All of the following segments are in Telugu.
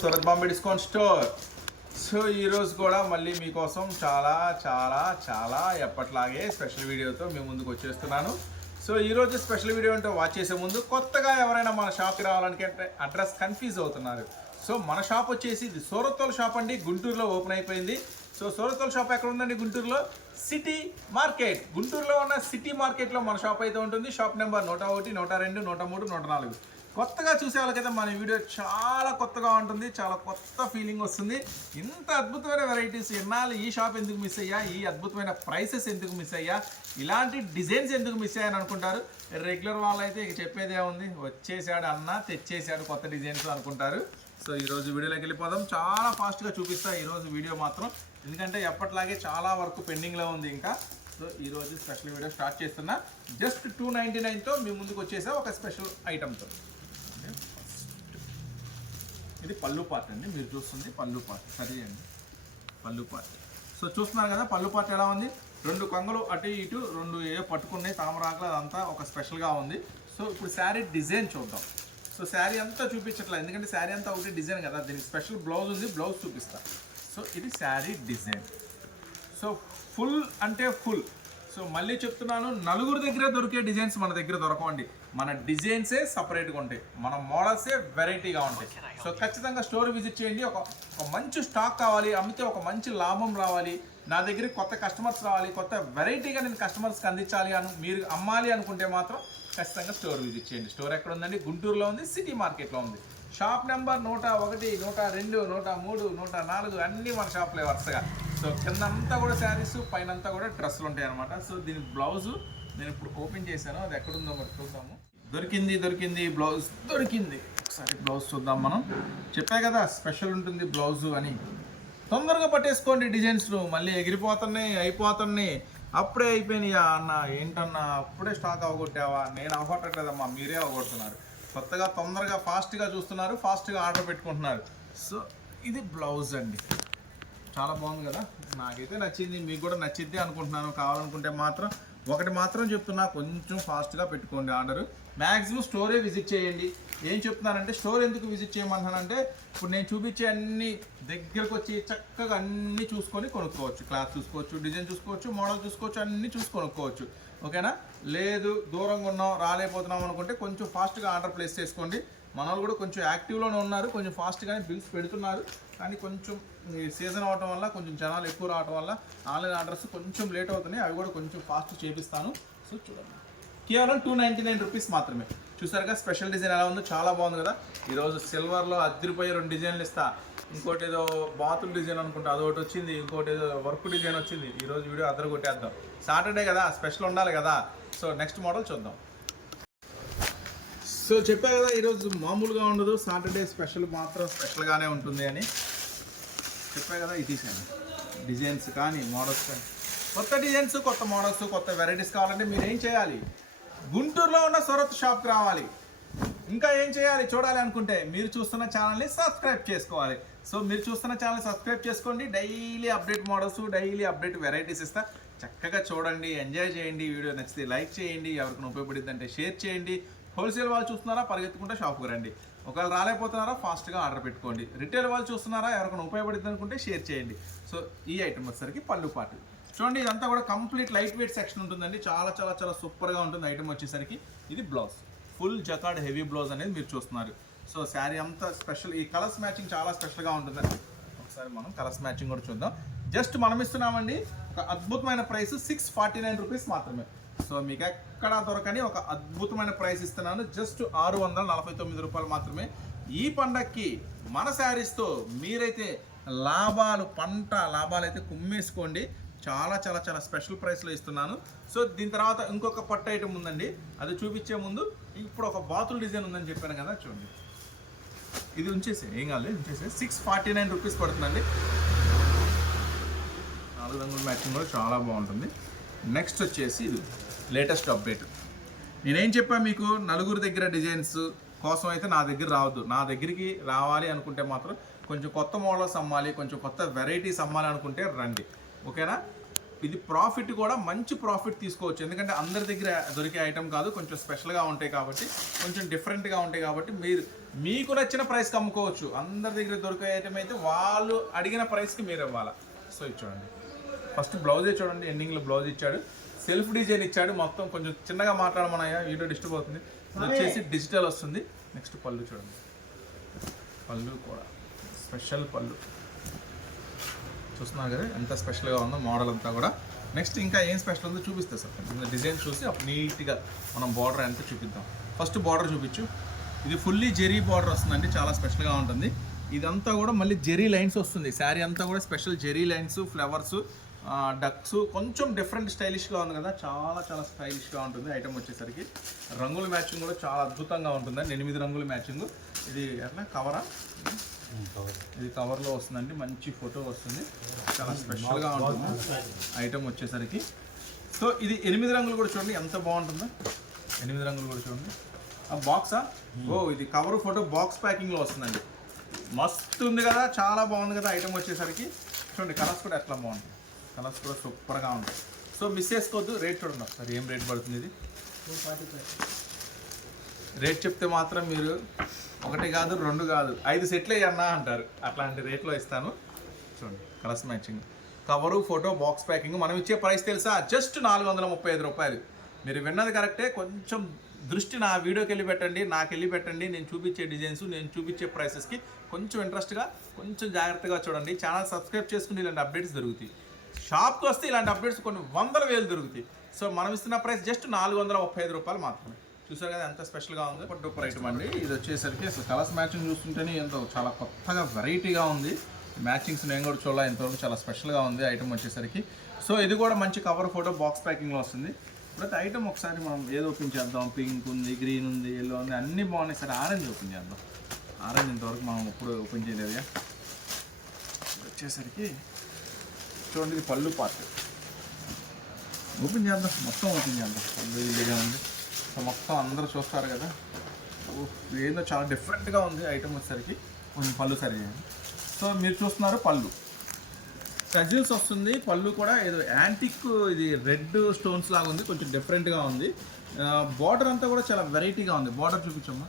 Surat Bombay discount store. So ఈరోజు కూడా మళ్ళీ మీకోసం చాలా చాలా చాలా ఎప్పట్లాగే స్పెషల్ వీడియోతో మీ ముందుకు వచ్చేస్తున్నాను. సో ఈరోజు స్పెషల్ వీడియో అంటే వాచ్ చేసే ముందు కొత్తగా ఎవరైనా మన షాప్కి రావాలనుకుంటే అడ్రస్ కన్ఫ్యూజ్ అవుతున్నారు. సో మన షాప్ వచ్చేసి ఇది సూరత్తోల్ షాప్ అండి. గుంటూరులో ఓపెన్ అయిపోయింది. సో సూరత్తోల్ షాప్ ఎక్కడ ఉందండి గుంటూరులో? City market. గుంటూరులో ఉన్న సిటీ మార్కెట్లో మన షాప్ అయితే ఉంటుంది. షాప్ నెంబర్ నూట ఒకటి నూట రెండు నూట మూడు నూట నాలుగు. కొత్తగా చూసే వాళ్ళకైతే మన వీడియో చాలా కొత్తగా ఉంటుంది చాలా కొత్త ఫీలింగ్ వస్తుంది. ఇంత అద్భుతమైన వెరైటీస్ ఎన్నాళ్ళు ఈ షాప్ ఎందుకు మిస్ అయ్యా? ఈ అద్భుతమైన ప్రైసెస్ ఎందుకు మిస్ అయ్యా? ఇలాంటి డిజైన్స్ ఎందుకు మిస్ అయ్యాయని అనుకుంటారు. రెగ్యులర్ వాళ్ళైతే ఇక చెప్పేది ఏముంది వచ్చేసాడు అన్న తెచ్చేసాడు కొత్త డిజైన్స్ అనుకుంటారు. సో ఈరోజు వీడియోలోకి వెళ్ళిపోదాం. చాలా ఫాస్ట్గా చూపిస్తా. ఈరోజు వీడియో మాత్రం ఎందుకంటే ఎప్పటిలాగే చాలా వరకు పెండింగ్లో ఉంది ఇంకా. సో ఈరోజు స్పెషల్ వీడియో స్టార్ట్ చేస్తున్నా. జస్ట్ టూ నైంటీ నైన్తో మీ ముందుకు వచ్చేసా ఒక స్పెషల్ ఐటమ్తో ఇది పళ్ళు పార్ట్ అండి మీరు చూస్తుంది పళ్ళు పార్ట్ సరే అండి. పళ్ళు పార్ట్ సో చూస్తున్నారు కదా పళ్ళు పార్ట్ ఎలా ఉంది? రెండు కొంగలు అటు ఇటు రెండు ఏ పట్టుకున్నాయి తామరాకులు అదంతా ఒక స్పెషల్గా ఉంది. సో ఇప్పుడు శారీ డిజైన్ చూద్దాం. సో శారీ అంతా చూపించట్లేదు ఎందుకంటే శారీ అంతా ఒకటి డిజైన్ కదా దీనికి స్పెషల్ బ్లౌజ్ ఉంది బ్లౌజ్ చూపిస్తా. సో ఇది శారీ డిజైన్. సో ఫుల్ అంటే ఫుల్ సో మళ్ళీ చెప్తున్నాను నలుగురు దగ్గర దొరికే డిజైన్స్ మన దగ్గర దొరకవండి. మన డిజైన్సే సపరేట్గా ఉంటాయి. మన మోడల్సే వెరైటీగా ఉంటాయి. సో ఖచ్చితంగా స్టోర్ విజిట్ చేయండి. ఒక ఒక మంచి స్టాక్ కావాలి. అమ్మితే ఒక మంచి లాభం రావాలి. నా దగ్గర కొత్త కస్టమర్స్ రావాలి. కొత్త వెరైటీగా నేను కస్టమర్స్కి అందించాలి అను మీరు అమ్మాలి అనుకుంటే మాత్రం ఖచ్చితంగా స్టోర్ విజిట్ చేయండి. స్టోర్ ఎక్కడ ఉందండి గుంటూరులో ఉంది సిటీ మార్కెట్లో ఉంది. షాప్ నెంబర్ నూట ఒకటి నూట రెండు నూట మూడు నూట నాలుగు అన్నీ మన షాప్లో వరుసగా. సో కింద అంతా కూడా శారీస్ పైన అంతా కూడా డ్రెస్సులు ఉంటాయి అనమాట సో దీని బ్లౌజ్ నేను ఇప్పుడు ఓపెన్ చేశాను అది ఎక్కడుందో మరి చూద్దాము. దొరికింది దొరికింది బ్లౌజ్ దొరికింది. ఒకసారి బ్లౌజ్ చూద్దాం మనం. చెప్పా కదా స్పెషల్ ఉంటుంది బ్లౌజు అని. తొందరగా పట్టేసుకోండి డిజైన్స్ను మళ్ళీ ఎగిరిపోతున్నాయి అయిపోతున్నాయి. అప్పుడే అయిపోయినాయా అన్న ఏంటన్నా అప్పుడే స్టాక్ అవగొట్టావా? నేను అవగొట్టట్లేదమ్మా మీరే అవగొడుతున్నారు. కొత్తగా తొందరగా ఫాస్ట్గా చూస్తున్నారు ఫాస్ట్గా ఆర్డర్ పెట్టుకుంటున్నారు. సో ఇది బ్లౌజ్ అండి. చాలా బాగుంది కదా? నాకైతే నచ్చింది మీకు కూడా నచ్చిద్ది అనుకుంటున్నాను. కావాలనుకుంటే మాత్రం ఒకటి మాత్రం చెప్తున్నా కొంచెం ఫాస్ట్గా పెట్టుకోండి ఆర్డర్. మ్యాక్సిమం స్టోరే విజిట్ చేయండి. ఏం చెప్తున్నానంటే స్టోర్ ఎందుకు విజిట్ చేయమంటానంటే ఇప్పుడు నేను చూపించే అన్ని దగ్గరకు వచ్చి చక్కగా అన్నీ చూసుకొని కొనుక్కోవచ్చు. క్లాత్ చూసుకోవచ్చు డిజైన్ చూసుకోవచ్చు మోడల్ చూసుకోవచ్చు అన్నీ చూసి కొనుక్కోవచ్చు. ఓకేనా లేదు దూరంగా ఉన్నాం రాలేకపోతున్నాం అనుకుంటే కొంచెం ఫాస్ట్గా ఆర్డర్ ప్లేస్ చేసుకోండి. మన వాళ్ళు కూడా కొంచెం యాక్టివ్లోనే ఉన్నారు కొంచెం ఫాస్ట్గానే బిల్స్ పెడుతున్నారు. కానీ కొంచెం సీజన్ అవటం వల్ల కొంచెం జనాలు ఎక్కువ రావటం వల్ల ఆన్లైన్ ఆర్డర్స్ కొంచెం లేట్ అవుతున్నాయి. అవి కూడా కొంచెం ఫాస్ట్ చేపిస్తాను. సో చూడండి. కేవలం టూ నైంటీ నైన్ రూపీస్ మాత్రమే. చూసారుగా స్పెషల్ డిజైన్ ఎలా ఉందో చాలా బాగుంది కదా. ఈరోజు సిల్వర్లో అద్దరిపోయి రెండు డిజైన్లు ఇస్తా. ఇంకోటి ఏదో బాతుల డిజైన్ అనుకుంటా. అదొకటి వచ్చింది. ఇంకోటి ఏదో వర్క్ డిజైన్ వచ్చింది. ఈరోజు వీడియో అద్దరు కొట్టేద్దాం. సాటర్డే కదా. స్పెషల్ ఉండాలి కదా. సో నెక్స్ట్ మోడల్ చూద్దాం. సో చెప్పా కదా ఈరోజు మామూలుగా ఉండదు. సాటర్డే స్పెషల్ మాత్రం స్పెషల్గానే ఉంటుంది అని. చెప్పా కదా ఇది తీసాను డిజైన్స్ కానీ మోడల్స్ కానీ. కొత్త డిజైన్స్ కొత్త మోడల్స్ కొత్త వెరైటీస్ కావాలంటే మీరు ఏం చేయాలి? గుంటూరులో ఉన్న సొరత్ షాప్కి రావాలి. ఇంకా ఏం చేయాలి? చూడాలి అనుకుంటే మీరు చూస్తున్న ఛానల్ని సబ్స్క్రైబ్ చేసుకోవాలి. సో మీరు చూస్తున్న ఛానల్ సబ్స్క్రైబ్ చేసుకోండి. Daily update models daily update varieties ఇస్తా. చక్కగా చూడండి ఎంజాయ్ చేయండి. వీడియో నచ్చితే లైక్ చేయండి. ఎవరికైనా ఉపయోగపడింది అంటే షేర్ చేయండి. హోల్సేల్ వాళ్ళు చూస్తున్నారా? పరిగెత్తుకుంటే షాప్కి రండి. ఒకవేళ రాలేకపోతున్నారా ఫాస్ట్గా ఆర్డర్ పెట్టుకోండి. రిటైల్ వాళ్ళు చూస్తున్నారా? ఎవరికైనా ఉపయోగపడుతుంది అనుకుంటే షేర్ చేయండి. సో ఈ ఐటమ్ వచ్చేసరికి పళ్ళు పాటు. చూడండి ఇదంతా కూడా కంప్లీట్ లైట్ వెయిట్ సెక్షన్ ఉంటుందండి. చాలా చాలా చాలా సూపర్గా ఉంటుంది ఐటమ్ వచ్చేసరికి. ఇది blouse. Full jacquard heavy blouse అనేది మీరు చూస్తున్నారు. సో శారీ అంతా స్పెషల్. ఈ కలర్స్ మ్యాచింగ్ చాలా స్పెషల్గా ఉంటుందండి. ఒకసారి మనం కలర్స్ మ్యాచింగ్ కూడా చూద్దాం. జస్ట్ మనం ఇస్తున్నామండి. ఒక అద్భుతమైన price six forty nine rupees మాత్రమే. సో మీకు ఎక్కడా దొరకని ఒక అద్భుతమైన ప్రైస్ ఇస్తున్నాను. జస్ట్ ఆరు వందల నలభై తొమ్మిది రూపాయలు మాత్రమే. ఈ పండక్కి మన శారీస్తో మీరైతే లాభాలు పంట లాభాలు అయితే కుమ్మేసుకోండి. చాలా చాలా చాలా స్పెషల్ ప్రైస్లో ఇస్తున్నాను. సో దీని తర్వాత ఇంకొక పట్టు ఐటమ్ ఉందండి. అది చూపించే ముందు ఇప్పుడు ఒక బాతుల డిజైన్ ఉందని చెప్పాను కదా చూడండి. ఇది ఉంచేసే ఏం కాలేదు ఉంచేసే సిక్స్ ఫార్టీ నైన్ రూపీస్ పడుతుందండి. నాలుగు రంగుల మ్యాచింగ్ కూడా చాలా బాగుంటుంది. నెక్స్ట్ వచ్చేసి ఇది. లేటెస్ట్ అప్డేట్ నేనేం చెప్పా మీకు? నలుగురు దగ్గర డిజైన్స్ కోసం అయితే నా దగ్గర రావద్దు. నా దగ్గరికి రావాలి అనుకుంటే మాత్రం కొంచెం కొత్త మోడల్స్ అమ్మాలి కొంచెం కొత్త వెరైటీస్ అమ్మాలి అనుకుంటే రండి. ఓకేనా? ఇది ప్రాఫిట్ కూడా మంచి ప్రాఫిట్ తీసుకోవచ్చు. ఎందుకంటే అందరి దగ్గర దొరికే ఐటెం కాదు కొంచెం స్పెషల్గా ఉంటాయి కాబట్టి కొంచెం డిఫరెంట్గా ఉంటాయి కాబట్టి మీరు మీకు నచ్చిన ప్రైస్కి అమ్ముకోవచ్చు. అందరి దగ్గర దొరికే ఐటమ్ అయితే వాళ్ళు అడిగిన ప్రైస్కి మీరు ఇవ్వాలి. సో ఇది చూడండి. ఫస్ట్ బ్లౌజే చూడండి. ఎండింగ్లో బ్లౌజ్ ఇచ్చాడు. సెల్ఫ్ డిజైన్ ఇచ్చాడు. మొత్తం కొంచెం చిన్నగా మాట్లాడమన్నాయా వీడియో డిస్టర్బ్ అవుతుంది. ఇది వచ్చేసి డిజిటల్ వస్తుంది. నెక్స్ట్ పళ్ళు చూడండి. పళ్ళు కూడా. స్పెషల్ పళ్ళు. చూస్తున్నారు కదా ఎంత స్పెషల్గా ఉందో మోడల్ అంతా కూడా. నెక్స్ట్ ఇంకా ఏం స్పెషల్ ఉందో చూపిస్తే సార్. డిజైన్ చూసి అప్పుడు నీట్గా మనం బార్డర్ ఎంత చూపిద్దాం. ఫస్ట్ బార్డర్ చూపించు. ఇది ఫుల్లీ జెరీ బార్డర్ వస్తుందండి చాలా స్పెషల్గా ఉంటుంది. ఇదంతా కూడా మళ్ళీ జెరీ లైన్స్ వస్తుంది. శారీ అంతా కూడా special zari lines flowers ducks కొంచెం డిఫరెంట్ స్టైలిష్గా ఉంది కదా చాలా చాలా స్టైలిష్గా ఉంటుంది ఐటమ్ వచ్చేసరికి. రంగుల మ్యాచింగ్ కూడా చాలా అద్భుతంగా ఉంటుందండి. ఎనిమిది రంగుల మ్యాచింగ్ ఇది ఎట్లా? కవరా ఇది కవర్లో వస్తుందండి. మంచి ఫోటో వస్తుంది. చాలా స్పెషల్గా ఉంటుంది. ఐటమ్ వచ్చేసరికి. సో ఇది ఎనిమిది రంగులు కూడా చూడండి ఎంత బాగుంటుందో. ఎనిమిది రంగులు కూడా చూడండి. ఆ బాక్సా ఓ ఇది కవర్ ఫోటో బాక్స్ ప్యాకింగ్లో వస్తుందండి. మస్తు ఉంది కదా చాలా బాగుంది కదా ఐటమ్ వచ్చేసరికి. చూడండి కలర్స్ కూడా ఎట్లా బాగుంటాయి. కలర్స్ కూడా సూపర్గా ఉంటాయి. సో మిస్ చేసుకోవద్దు రేట్ చూడండి. ఒకసారి ఏం రేట్ పడుతుంది ఇది? రేట్ చెప్తే మాత్రం మీరు ఒకటి కాదు రెండు కాదు ఐదు సెట్లు అన్నా అంటారు. అట్లాంటి రేట్లో ఇస్తాను. చూడండి colours matching. Cover photo box packing మనం ఇచ్చే ప్రైస్ తెలుసా? జస్ట్ నాలుగు వందల ముప్పై ఐదు రూపాయలు. మీరు విన్నది కరెక్టే కొంచెం దృష్టి నా వీడియోకి వెళ్ళి పెట్టండి నాకు వెళ్ళి పెట్టండి నేను చూపించే డిజైన్స్ నేను చూపించే ప్రైసెస్కి కొంచెం ఇంట్రెస్ట్గా కొంచెం జాగ్రత్తగా చూడండి. ఛానల్ సబ్స్క్రైబ్ చేసుకుని ఇలాంటి అప్డేట్స్ దొరుకుతాయి. షాప్కి వస్తే ఇలాంటి అప్డేట్స్ కొన్ని వందల వేలు దొరుకుతాయి. సో మనం ఇస్తున్న ప్రైస్ జస్ట్ నాలుగు వందల ముప్పై ఐదు రూపాయలు మాత్రమే. చూసారు కదా ఎంత స్పెషల్గా ఉంది. సూపర్ ఐటమ్ అండి. ఇది వచ్చేసరికి అసలు కలర్స్ మ్యాచింగ్ చూస్తుంటేనే ఎంతో చాలా కొత్తగా వెరైటీగా ఉంది. మ్యాచింగ్స్ నేను కూడా చూడాలి ఇంతవరకు చాలా స్పెషల్గా ఉంది ఐటమ్ వచ్చేసరికి. సో ఇది కూడా మంచి కవర్ ఫోటో బాక్స్ ప్యాకింగ్లో వస్తుంది. ప్రతి ఐటమ్ ఒకసారి మనం ఏదో ఓపెన్ చేద్దాం? పింక్ ఉంది గ్రీన్ ఉంది ఎల్లో ఉంది అన్నీ బాగున్నాయి. సరే ఆరెంజ్ ఓపెన్ చేద్దాం. ఆరెంజ్ ఇంతవరకు మనం ఎప్పుడు ఓపెన్ చేయలేదు వచ్చేసరికి చూడండి ఇది పళ్ళు పార్ట్. ఓపెన్ చేద్దాం మొత్తం ఓపెన్ చేద్దాం. పళ్ళు ఇదిగా ఉంది. సో మొత్తం అందరూ చూస్తారు కదా. ఓ, ఏందో చాలా డిఫరెంట్గా ఉంది ఐటమ్ వచ్చేసరికి. కొంచెం పళ్ళు సరి చేయండి. సో మీరు చూస్తున్నారు పళ్ళు. కజిల్స్ వస్తుంది పళ్ళు కూడా ఏదో యాంటిక్ ఇది రెడ్ స్టోన్స్ లాగా ఉంది కొంచెం డిఫరెంట్గా ఉంది. బార్డర్ అంతా కూడా చాలా వెరైటీగా ఉంది. బార్డర్ చూపించమ్మా.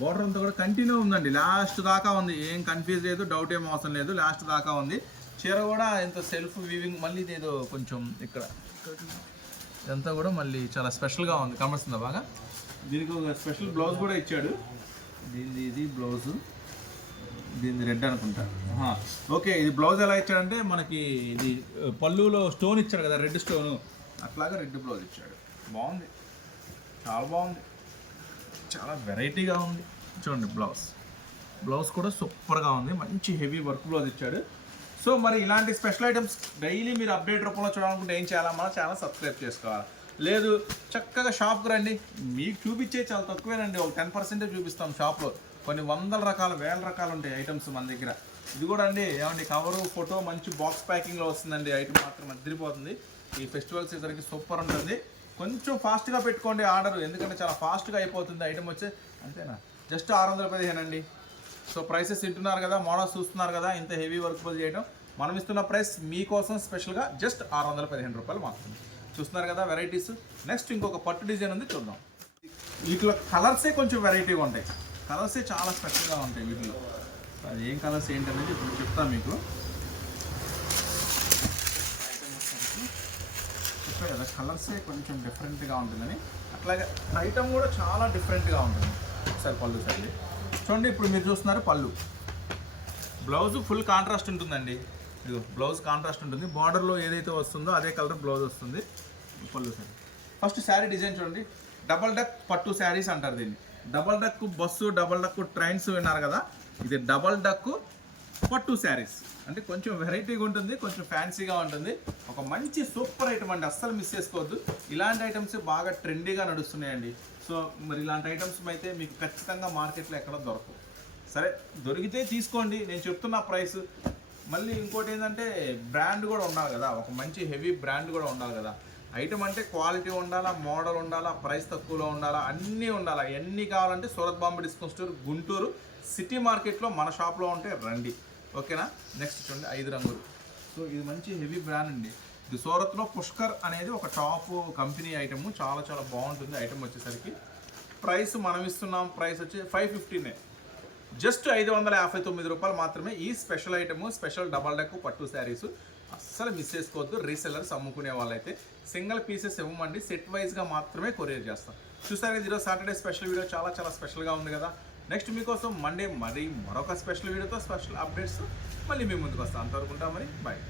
బార్డర్ అంతా కూడా కంటిన్యూ ఉందండి. లాస్ట్ దాకా ఉంది. ఏం కన్ఫ్యూజ్ లేదు డౌట్ ఏం అవసరం లేదు. లాస్ట్ దాకా ఉంది. చీర కూడా ఎంత సెల్ఫ్ వీవింగ్ మళ్ళీ ఇది ఏదో కొంచెం ఇక్కడ. ఇదంతా కూడా మళ్ళీ చాలా స్పెషల్గా ఉంది. కనబడుతుందా బాగా? దీనికి ఒక స్పెషల్ బ్లౌజ్ కూడా ఇచ్చాడు. దీనిది ఇది బ్లౌజు దీనిది రెడ్ అనుకుంటా. ఓకే ఇది బ్లౌజ్ ఎలా ఇచ్చాడంటే మనకి ఇది పళ్ళులో స్టోన్ ఇచ్చాడు కదా రెడ్ స్టోను అట్లాగా రెడ్ బ్లౌజ్ ఇచ్చాడు. బాగుంది. చాలా బాగుంది. చాలా వెరైటీగా ఉంది. చూడండి బ్లౌజ్ బ్లౌజ్ కూడా సూపర్గా ఉంది. మంచి హెవీ వర్క్ బ్లౌజ్ ఇచ్చాడు. సో మరి ఇలాంటి స్పెషల్ ఐటమ్స్ డైలీ మీరు అప్డేట్ రూపంలో చూడాలనుకుంటే ఏం చేయాలా? మన ఛానల్ సబ్స్క్రైబ్ చేసుకోవాలి. లేదు చక్కగా షాప్కి రండి. మీకు చూపించే చాలా తక్కువేనండి. ఒక టెన్ పర్సెంటే చూపిస్తాం షాప్లో. కొన్ని వందల రకాల వేల రకాలు ఉంటాయి ఐటమ్స్ మన దగ్గర. ఇది కూడా అండి ఏమండి కవరు ఫోటో మంచి బాక్స్ ప్యాకింగ్లో వస్తుందండి. ఐటమ్ మాత్రం అదిరిపోతుంది ఈ ఫెస్టివల్ సీజన్కి సూపర్ ఉంటుంది. కొంచెం ఫాస్ట్గా పెట్టుకోండి ఆర్డర్. ఎందుకంటే చాలా ఫాస్ట్గా అయిపోతుంది ఐటమ్ వచ్చి. అంతేనా? జస్ట్ ఆరు వందల పదిహేను అండి సో ప్రైసెస్ తింటున్నారు కదా మోడల్స్ చూస్తున్నారు కదా ఇంత హెవీ వర్క్ పోజ్ చేయడం మనం ఇస్తున్న ప్రైస్ మీకోసం స్పెషల్గా జస్ట్ ఆరు వందల పదిహేను రూపాయలు మాత్రమే. చూస్తున్నారు కదా వెరైటీస్. నెక్స్ట్ ఇంకొక పట్టు డిజైన్ ఉంది చూద్దాం. వీటిలో కలర్సే కొంచెం వెరైటీగా ఉంటాయి. కలర్సే చాలా స్పెషల్గా ఉంటాయి వీటిలో. అది ఏం కలర్స్ ఏంటనేది ఇప్పుడు చెప్తాను మీకు. చెప్పే కదా కలర్సే కొంచెం డిఫరెంట్గా ఉంటుందని. అట్లాగే ఐటమ్ కూడా చాలా డిఫరెంట్గా ఉంటుంది. ఒకసారి పళ్ళు సరి చూడండి ఇప్పుడు మీరు చూస్తున్నారు పళ్ళు. బ్లౌజ్ ఫుల్ కాంట్రాస్ట్ ఉంటుందండి. ఇదిగో బ్లౌజ్ కాంట్రాస్ట్ ఉంటుంది. బార్డర్లో ఏదైతే వస్తుందో అదే కలర్ బ్లౌజ్ వస్తుంది. పళ్ళు సరి. ఫస్ట్ శారీ డిజైన్ చూడండి. డబల్ డక్ పట్టు శారీస్ అంటారు దీన్ని. Double deck bus double deck trains విన్నారు కదా? ఇది డబల్ డక్ పట్టు శారీస్ అంటే కొంచెం వెరైటీగా ఉంటుంది కొంచెం ఫ్యాన్సీగా ఉంటుంది. ఒక మంచి సూపర్ ఐటమ్ అండి అస్సలు మిస్ చేసుకోవద్దు. ఇలాంటి ఐటమ్స్ బాగా ట్రెండీగా నడుస్తున్నాయండి. సో మరి ఇలాంటి ఐటమ్స్ అయితే మీకు ఖచ్చితంగా మార్కెట్లో ఎక్కడ దొరకవు. సరే దొరికితే తీసుకోండి. నేను చెప్తున్న ప్రైస్ మళ్ళీ ఇంకోటి ఏంటంటే బ్రాండ్ కూడా ఉండాలి కదా. ఒక మంచి హెవీ బ్రాండ్ కూడా ఉండాలి కదా. ఐటమ్ అంటే క్వాలిటీ ఉండాలా మోడల్ ఉండాలా ప్రైస్ తక్కువలో ఉండాలా అన్నీ ఉండాలా. ఎన్ని కావాలంటే Surat Bombay discount store Guntur city మార్కెట్లో మన షాప్లో ఉంటే రండి. ఓకేనా? నెక్స్ట్ చూడండి ఐదు రంగులు. సో ఇది మంచి హెవీ బ్రాండ్ అండి. ఇది సూరత్లో పుష్కర్ అనేది ఒక టాప్ కంపెనీ ఐటమ్ చాలా చాలా బాగుంటుంది ఐటమ్ వచ్చేసరికి. ప్రైస్ మనం ఇస్తున్నాం ప్రైస్ వచ్చి ఫైవ్ ఫిఫ్టీనే జస్ట్ ఐదు వందల యాభై తొమ్మిది రూపాయలు మాత్రమే ఈ special item special double deck పట్టు శారీస్ అస్సలు మిస్ చేసుకోవద్దు రీసెల్లర్స్ అమ్ముకునే వాళ్ళైతే. సింగిల్ పీసెస్ ఇవ్వమండి సెట్ వైజ్గా మాత్రమే కొరియర్ చేస్తాం. చూసారా ఈరోజు సాటర్డే స్పెషల్ వీడియో చాలా చాలా స్పెషల్గా ఉంది కదా. నెక్స్ట్ మీకోసం మండే మరి మరొక స్పెషల్ వీడియోతో స్పెషల్ అప్డేట్స్ మళ్ళీ మీ ముందుకు వస్తాం. అంతవరకు ఉంటాం మరి. బాయ్